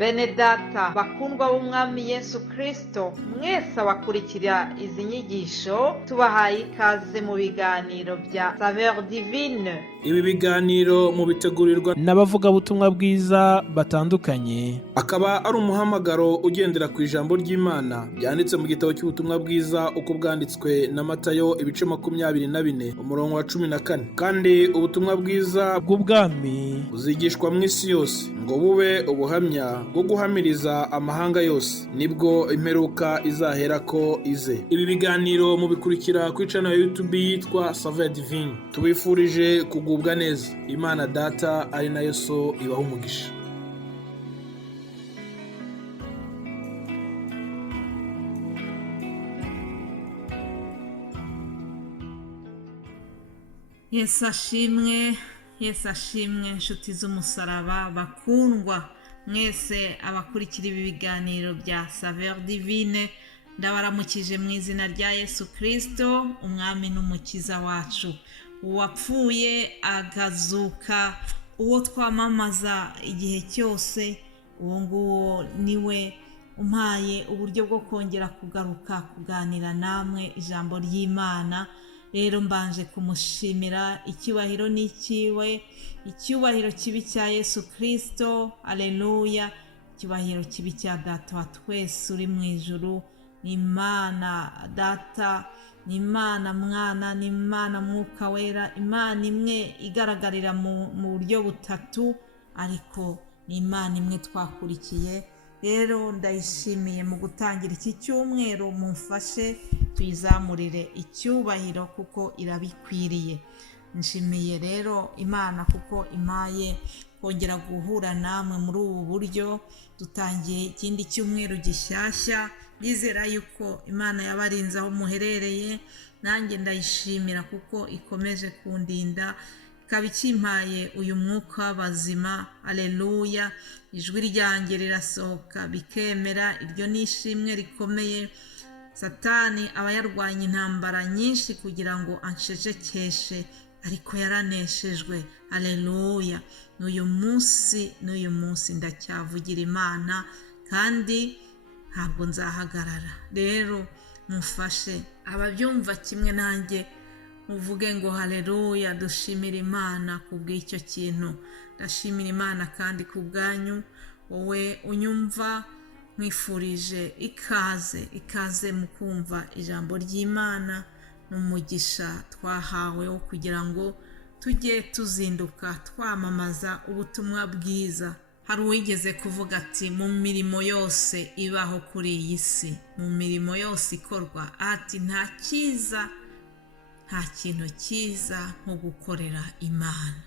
Bene data bakundwa b'umwami Yesu Kristo, mwese abakurikira izi nyigisho tubahaye ikaze mu biganiro bya Saveur Divine. Ibi biganiro mu bitegurirwa n'abavugabutumwa bwiza batandukanye, akaba ari umuhamagaro ugendera ku ijambo ry'Imana byanditse mu gitabo cy'ubutumwa bwiza uko bwanditswe na Matayo ibice 24 umurongo wa 14. Kandi ubutumwa bwiza bw'ubwami buzigishwa mu isi yose ngo bube ubuhamya bwo guhamiriza amahanga yose, nibwo imperuka izaherako ize. Ibi biganiro mubikurikira ku channel ya YouTube yitwa Saveur Divine. Tubifurije kugubwa neza. Imana Data ari nayo So ibaha umugisha. Yesu ashimwe, Yesu ashimwe inshuti z'umusaraba bakundwa mwese abakurikira ibi biganiro bya Saveur Divine. Ndabaramukije mu izina rya Yesu Kristo, umwami n'umukiza wacu, uwapfuye agazuka, uwo twamamaza igihe cyose. Uwo nguwo niwe umpaye uburyo bwo kongera kugaruka kuganira namwe ijambo ry'Imana. Rero mbanje kumushimira, icyubahiro ni ikiwe, icyubahiro kibi cya Yesu Kristo, aleluya. Icyubahiro kibi cya Data wa twese uri mu ijuru, ni Imana Data, ni Imana Mwana, ni Imana Mwuka Wera, Imana imwe igaragarira mu buryo butatu, ariko ni Imana imwe twakurikiye. Rero ndayishimiye mu gutangira iki cyumweru, mumfashe tuyizamurire icyubahiro kuko irabikwiriye. Nshimiye rero Imana kuko impaye kongera guhura namwe muri ubu buryo. Dutangiye ikindi cyumweru gishyashya, nizera yuko Imana yabarinze aho muherereye. Nanjye ndayishimira kuko ikomeje kundinda, ikaba ikimpaye uyu mwuka w'abazima, aleluya. Ijwi ryanjye rirasohoka bikemera, iryo ni ishimwe rikomeye. Satani aba yarwanya intambara nyinshi kugira ngo ansheshekeshe, ariko yaraneshejwe, aleluya. N'uyu munsi ndacyavugira Imana kandi ntabwo nzahagarara. Rero mufashe ababyumva kimwe nanjye muvuge ngo haleluya, dushimira Imana kubw'icyo kintu. Ndashimira Imana kandi kubwanyu wowe unyumva, mwifurije ikaze mu kumva ijambo ry'Imana n'umugisha twahawe wo kugira ngo tujye tuzinduka twamamaza ubutumwa bwiza. Hari uwigeze kuvuga ati mu mirimo yose ibaho kuri iyi si, mu mirimo yose ikorwa, ati nta kintu cyiza nko gukorera Imana.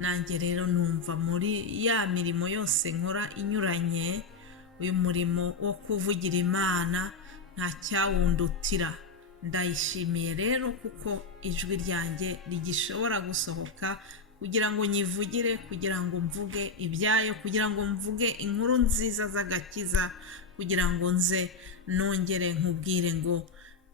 Nanjye rero numva muri ya mirimo yose nkora inyuranye, uyu murimo wo kuvugira Imana nta cyawundutira. Ndayishimiye rero kuko ijwi ryanjye rigishobora gusohoka kugira ngo nyivugire, kugira ngo mvuge ibyayo, kugira ngo mvuge inkuru nziza z'agakiza, kugira ngo nze nongere nkubwire ngo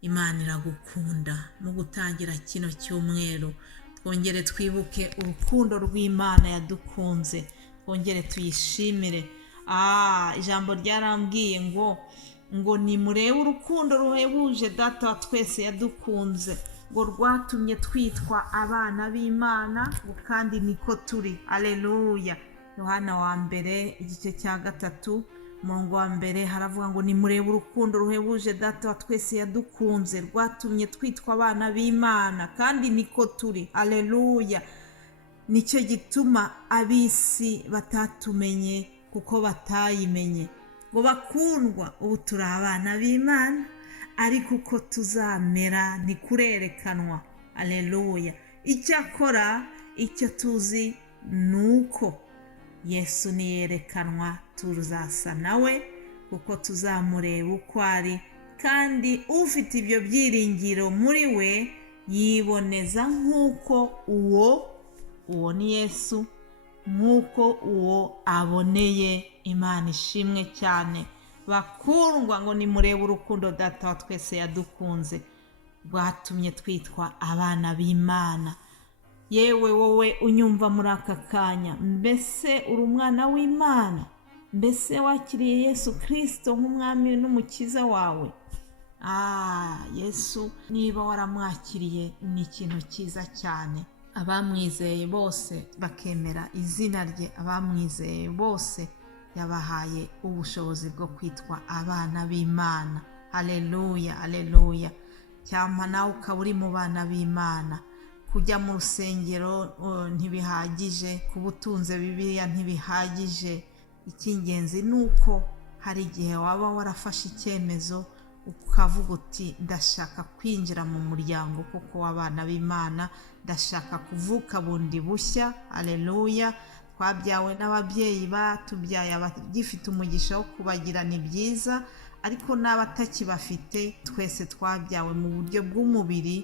Imana iragukunda. Mu gutangira kino cyumweru twongere twibuke urukundo rw'Imana yadukunze, twongere tuyishimire. Ijambo ryarambwiye ngo nimurebe urukundo ruhebuje Data wa twese yadukunze, ngo rwatumye twitwa abana b'Imana, ngo kandi niko turi, aleluya. Yohana wa mbere igice cya 3 umurongo wa mbere haravuga ngo nimurebe urukundo ruhebuje Data wa twese yadukunze, rwatumye twitwa abana b'Imana, kandi niko turi, aleluya. Nicyo gituma ab'isi batatumenye kuko batayimenye. Ngo bakundwa, ubu turi abana b'Imana, ariko uko tuzamera ntikurerekanwa, aleluya. Icyakora icyo tuzi nuko Yesu niyerekanwa tuzasa nawe, kuko tuzamureba uko ari, kandi ufite ibyo byiringiro muri we yiboneza nk'uko uwo ni Yesu, nk'uko uwo aboneye. Imana ishimwe cyane. Bakundwa, ngo nimurebe urukundo Data wa twese yadukunze, rwatumye twitwa abana b'Imana. Yewe wowe unyumva muri aka kanya, mbese uri umwana w'Imana? mbese wakiriye Yesu Kristo nk'umwami n'umukiza wawe? Yesu niba waramwakiriye ni ikintu cyiza cyane. Abamwizeye bose bakemera izina rye, abamwizeye bose yabahaye ubushobozi bwo kwitwa abana b'Imana. Haleluya, haleluya. Cyangwa nawe ukaba uri mu bana b'Imana. Kujya mu rusengero ntibihagije, kuba utunze Bibiliya ntibihagije. Icy'ingenzi ni uko hari igihe waba warafashe icyemezo ukavuga uti ndashaka kwinjira mu muryango kuko w'abana b'Imana, ndashaka kuvuka bundi bushya. Haleluya. Twabyawe n'ababyeyi batubyaye abagifite umugisha wo kubagira, ni byiza, ariko n'abatakibafite twese twabyawe mu buryo bw'umubiri,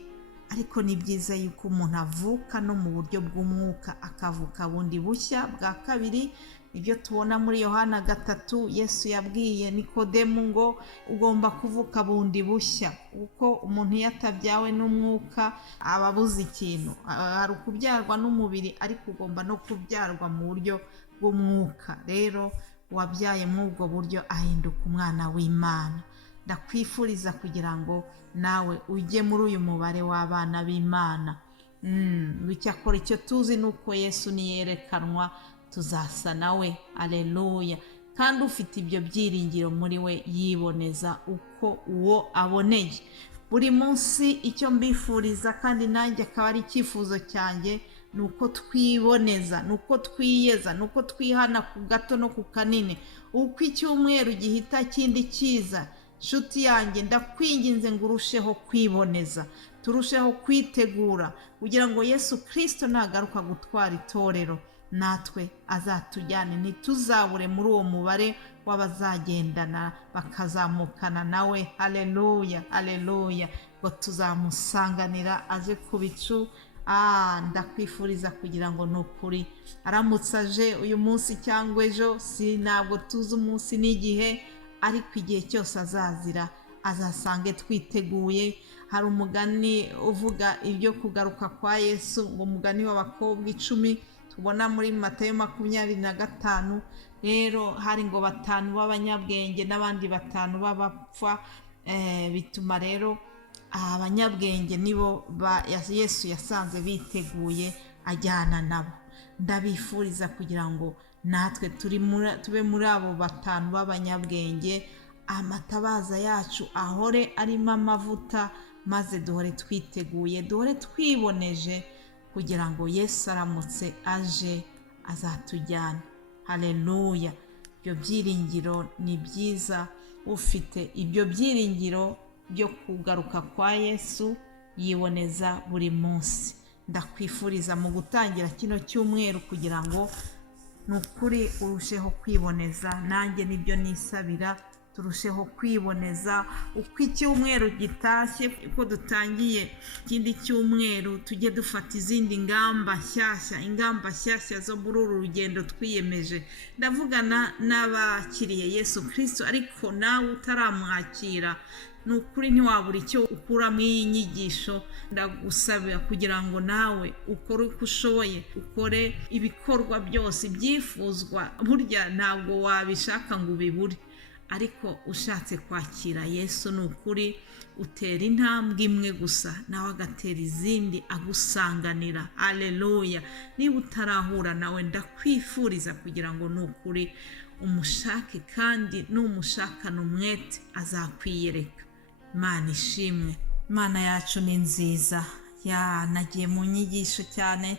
ariko ni byiza yuko umuntu avuka no mu buryo bw'umwuka, akavuka bundi bushya bwa kabiri. Ibyo tubona muri Yohana 3, Yesu yabwiye Nikodemu ngo ugomba kuvuka bundi bushya, kuko umuntu iyo atabyawe n'umwuka aba abuze ikintu. Hari ukubyarwa n'umubiri, ariko ugomba no kubyarwa mu buryo bw'umwuka. Rero wabyaye muri ubwo buryo ahinduka umwana w'Imana. Ndakwifuriza kugira ngo nawe ujye muri uyu mubare w'abana b'Imana. Icyakora icyo tuzi ni uko Yesu niyerekanwa tuzasa nawe. Haleluya. Kandi ufite ibyo byiringiro muri we yiboneza uko uwo aboneye. Buri munsi icyo mbifuriza kandi nanjye akaba ari icyifuzo cyanjye, ni uko twiboneza, ni uko twiyeza, ni uko twihana ku gato no ku kanini. Uko icyumweru gihita kindi cyiza, nshuti yanjye ndakwinginze ngo urusheho kwiboneza, turusheho kwitegura kugira ngo Yesu Kristo nagaruka gutwara itorero, natwe azatujyane, ntituzabure muri uwo mubare w'abazagendana bakazamukana nawe. Haleluya, haleluya. Ngo tuzamusanganira aje ku bicu. Ndakwifuriza kugira ngo ni ukuri aramutse aje uyu munsi cyangwa ejo, ntabwo tuzi umunsi n'igihe, ariko igihe cyose azazira azasange twiteguye. Hari umugani uvuga ibyo kugaruka kwa Yesu, ngo umugani w'abakobwa 10 tubona muri Matayo 25. Rero hari ngo 5 b'abanyabwenge n'abandi 5 b'abapfa. Bituma rero abanyabwenge nibo Yesu yasanze biteguye ajyana nabo. Ndabifuriza kugira ngo natwe tube muri abo 5 b'abanyabwenge. Amatabaza yacu ahore arimo amavuta, maze duhore twiteguye, duhore twiboneje, kugira ngo Yesu aramutse aje azatujyana. Haleluya. Ibyo byiringiro ni byiza. Ufite ibyo byiringiro byo kugaruka kwa Yesu yiboneza buri munsi. Ndakwifuriza mu gutangira kino cyumweru kugira ngo nukuri urusheho kwiboneza. Nanjye nibyo nisabira, turusheho kwiboneza. Uko icyumweru gitashye, uko dutangiye ikindi cyumweru, tujye dufata izindi ingamba nshyashya zo muri uru rugendo twiyemeje. Ndavugana n'abakiriye Yesu Kristo, ariko nawe utaramwakira, ni ukuri ntiwabura icyo ukura muri iyi nyigisho. Ndagusabira kugira ngo nawe ukore uko ushoboye, ukore ibikorwa byose byifuzwa. Burya ntabwo wabishaka ngo ubibure, ariko ushatse kwakira Yesu, ni ukuri utera intambwe imwe gusa, nawe agatera izindi agusanganira. Haleluya. Niba utarahura nawe, ndakwifuriza kugira ngo ni ukuri umushake, kandi numushakana umwete azakwiyereka. Imana ishimwe. Imana yacu ni nziza. Nagiye mu nyigisho cyane,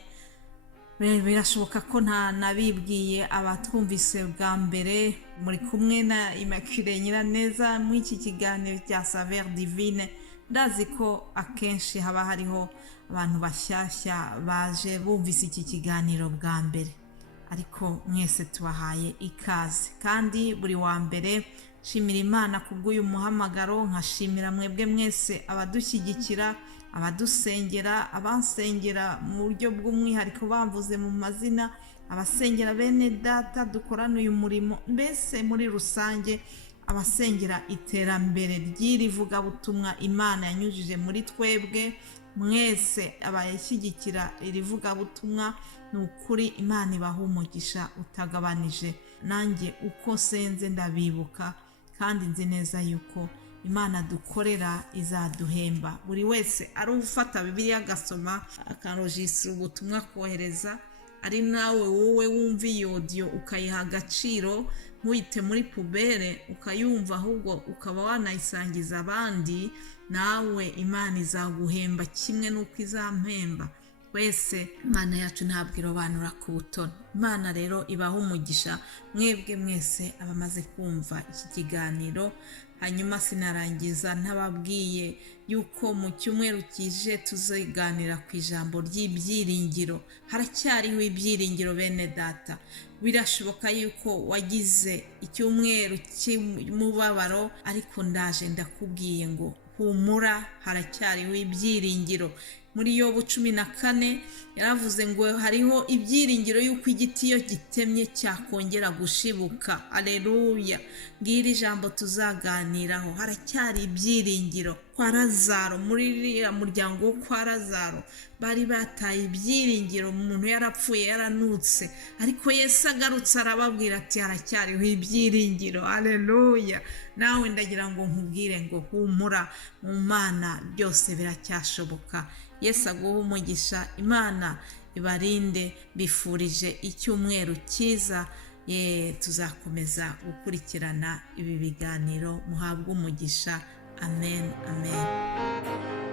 birashoboka ko nabibwiye abatwumvise bwa mbere. Muri kumwe na Immaculée Nyiraneza muri iki kiganiro cya Saveur Divine. Ndazi ko akenshi haba hariho abantu bashyashya baje bumvise iki kiganiro bwa mbere, ariko mwese tubahaye ikaze. Kandi buri wa mbere nshimira Imana kubw'uyu muhamagaro, nkashimira mwebwe mwese abadushyigikira, abadusengera, abansengera mu buryo bw'umwihariko bamvuze mu mazina, abasengera bene data dukorana uyu murimo, mbese muri rusange abasengera iterambere ry'iri vugabutumwa Imana yanyujije muri twebwe, mwese abayishyigikira iri vugabutumwa ni ukuri Imana ibaha umugisha utagabanije. Nanjye uko senze ndabibuka kandi nzi neza yuko Imana dukorera izaduhemba. Buri wese ari ufata Bibiliya agasoma akanojisira ubutumwa kohereza, ari nawe wowe wumva iyo audio ukayiha agaciro, ntuyite muri pubere ukayumva, ahubwo ukaba wanayisangiza abandi, nawe Imana izaguhemba kimwe n'uko izampemba. Wese Imana yacu ntabwo irobanura ku butoni. Imana rero ibaha umugisha mwebwe mwese abamaze kumva iki kiganiro. Hanyuma sinarangiza ntababwiye yuko mu cyumweru kije tuziganira ku ijambo ry'ibyiringiro. Haracyariho ibyiringiro bene data. Birashoboka yuko wagize icyumweru cy'umubabaro, ariko ndaje ndakubwiye ngo humura, haracyariho ibyiringiro. Muri Yobu 14 yaravuze ngo hariho ibyiringiro yuko igiti iyo gitemye cyakongera gushibuka. Aleluya! Ngiri ijambo tuzaganiraho. Haracyari ibyiringiro. Kwa Lazaro, muri iriya muryango wo kwa Lazaro bari bataye ibyiringiro, umuntu yarapfuye yaranutse, ariko Yesu agarutse arababwira ati haracyariho ibyiringiro. Aleluya! Nawe ndagira ngo nkubwire ngo humura, mu Mana byose biracyashoboka. Yesu aguha umugisha, Imana ibarinde. Bifurije icyumweru cyiza. Tuzakomeza gukurikirana ibi biganiro. Muhabwe umugisha. Amen, amen.